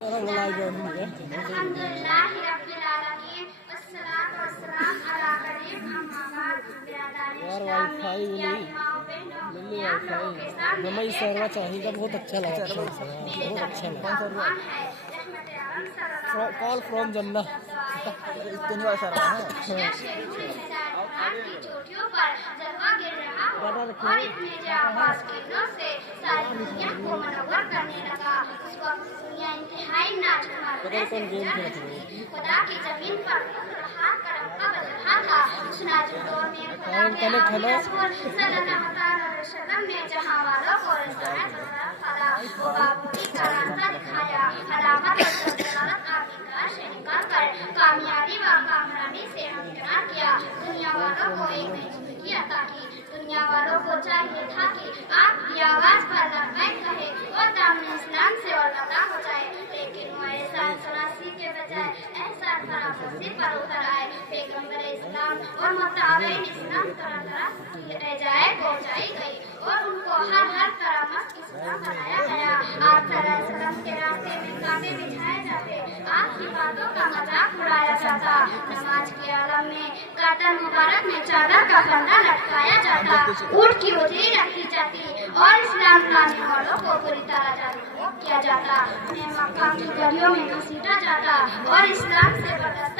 यार वाईफाई हमें सर्वर चाहिए, बहुत अच्छा लगा, बहुत अच्छा लगा। कॉल फ्रॉम जन्ना खुदा की जमीन पर ने जहाँ वालों को कामयाबी व कामरानी से हमदर्द किया। दुनिया वालों को एक नई जिंदगी अता की। दुनिया वालों को चाहिए था कि आप की आवाज पर लबैक कहे और दामन इस्लाम से और लगा हो जाए, लेकिन वो एहसान सलासी के बजाय एहसान फरामोशी पर उतर आए। पैगंबर इस्लाम और मुताबिन इस्लाम तरह तरह जाए पहुंचाई गई और उनको हर हर तरह मस्त इस्लाम बनाया गया। आप सल्लल्लाहु के रास्ते में कांटे बिछाए जाते, आपकी बातों का मजाक उड़ाया जाता, नमाज के आलम में गर्दन मुबारक में चादर का फंदा लटकाया जाता, ऊंट की उजरी रखी जाती और इस्लाम लाने वालों को बुरी तरह जादू किया जाता। उन्हें मक्का की गलियों में घसीटा जाता और इस्लाम से बर्दाश्त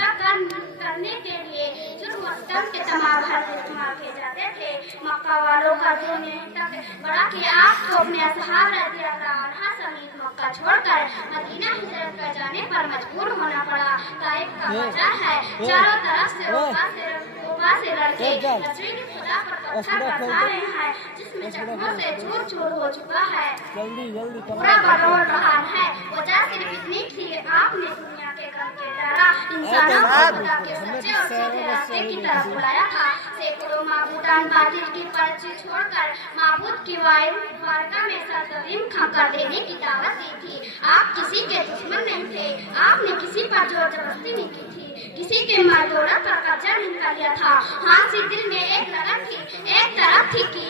करने के लिए जुर्म के तमाम हल इस्तेमाल किए जाते थे। मक्का वालों का दिल ने तक बड़ा कि आपको अपने असहाब रज़ियल्लाहु अन्हा समेत मक्का छोड़कर मदीना हिजरत कर जाने पर मजबूर होना पड़ा। ताइफ का बाजार है, चारों तरफ से लड़के तस्वीर खुदा पर पत्थर बरसा रहे हैं, जिसमें जख्मों से चूर चूर हो चुका है, पूरा बरौल रहा है। वजह सिर्फ इतनी थी, आपने दुनिया के गम के डारा इंसानों को खुदा के सच्चे और सीधे रास्ते की तरफ बुलाया था। सैकड़ों माबूदान बातिल की पर्ची छोड़कर माबूद की वारका में सरजमीन कर देने की दावत दी थी। आप किसी के दुश्मन नहीं थे, आपने किसी पर जोर जबरदस्ती नहीं की थी, किसी के माल दौलत पर कब्जा नहीं कर लिया था। हाँ, सी दिल में एक लगन थी, एक तरफ थी कि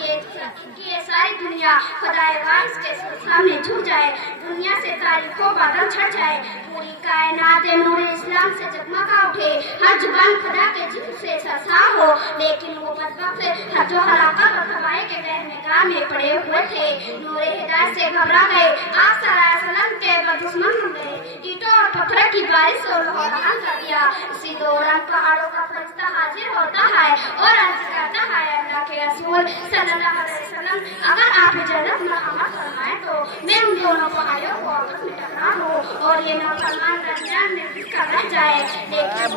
ये सारी दुनिया खुदाए वारिस के सामने झुक जाए, दुनिया से तारीखों बादल छट जाए, पूरी कायनात नूर इस्लाम से जगमगा उठे, हर जुबान खुदा के जिक्र से सरसा हो। लेकिन वो बदबख्त जो हलाकत और तबाही के बहरगाह में पड़े हुए थे, नूर हिदायत से घबरा गए। आप सल्लल्लाहु अलैहि वसल्लम के दुश्मन बन गए, ईंटों और पत्थर की बारिश और लहरान कर दिया। इसी दौरान पहाड़ों का फरिश्ता हाजिर होता है और अर्ज करता है, अल्लाह के रसूल सल्लल्लाहु अलैहि वसल्लम, अगर आप इजाजत मरहमत फरमाएं तो मैं उन दोनों पहाड़ियों को आपस में टकरा दूं और ये मुसलमान रमजान में किसका रह जाए। लेकिन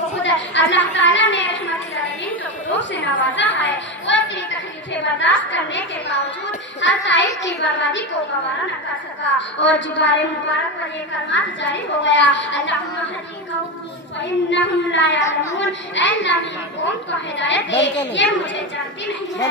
खुद अल्लाह ताला ने रहमतुल आलमीन को खुलूस से नवाजा है। वो इतनी तकलीफें बर्दाश्त करने के बावजूद हर ताइफ की बर्बादी को गवारा न कर सका और जुबारे मुबारक पर ये कलमात जारी हो गया, अल्लाहुम्मा हदीकहुम फइन्नहुम ला यअलमून, ऐ नबी कौम को हिदायत दे, ये मुझे जानती नहीं है।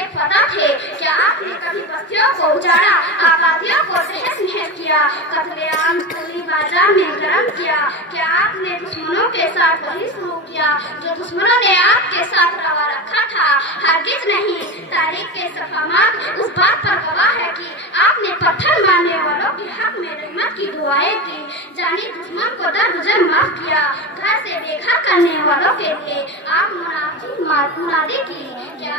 एक पता थे, क्या आपने कभी बस्तियों को उजाड़ा, आबादियों को तहस नहस किया, कत्लेआम पूरी बाजार में गरम किया? क्या आपने दुश्मनों के साथ वही शुरू किया जो दुश्मनों ने आपके साथ रवा रखा था? हरगिज नहीं। तारीख के सफामात उस बात पर गवाह है कि आपने पत्थर मारने वालों के हक में रहमत की दुआएं की, जानी दुश्मन को दरगुजर माफ किया, घर से बेघर करने वालों के लिए आप मुनादी की। क्या